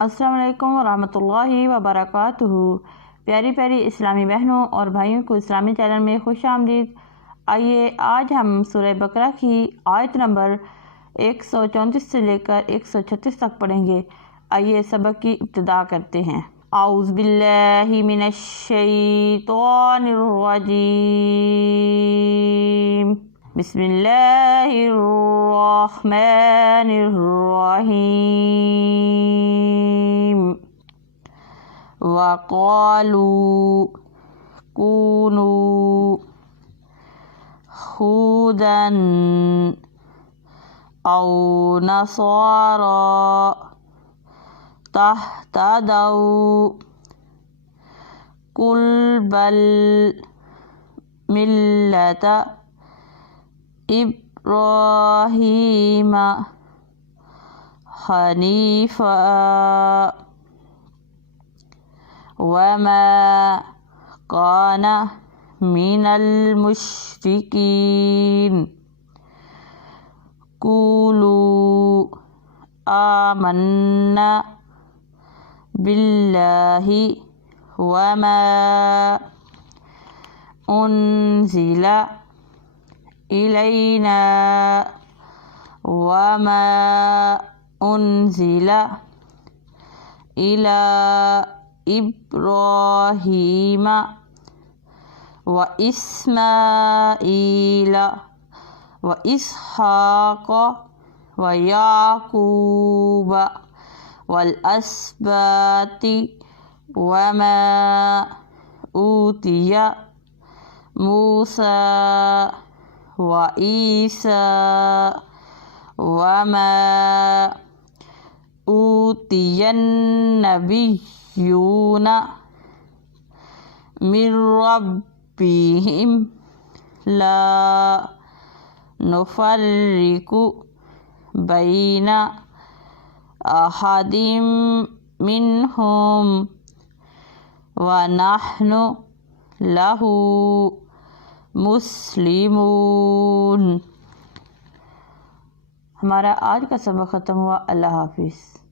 अस्सलाम वालेकुम रहमतुल्लाहि व बरकातुहू। प्यारी प्यारी इस्लामी बहनों और भाइयों को इस्लामी चैनल में खुश आमदीद। आइए आज हम सूरह बकरा की आयत नंबर 134 से लेकर 136 तक पढ़ेंगे। आइए सबक की इब्तिदा करते हैं। आऊज़ बिल्लाहि मिनश शैतानिर रजीम। बिस्मिल्लाहिर रहमानिर रहीम। वक़ालू कूनू हुदन औ नसारा तहतदौ कुल बल मिल्लत इब्राहीम हनीफा वमा कान मिनल मुश्रिकीन। कूलू आमन्ना बिल्लाहि वमा उन्ज़िला इलैना वमा उन्ज़िला इला इब्राहीम व इस्माईल व इसहाक़ व याक़ूब वल अस्बाति वमा ऊतिया मूसा व ईसा वमा ऊतियन नबिय्यून मिर रब्बिहिम ला नुफ़र्रिक़ु बैना अहदिम मिनहुम व नहनु लहू मुस्लिमून। हमारा आज का सबक ख़त्म हुआ। अल्लाह हाफिज़।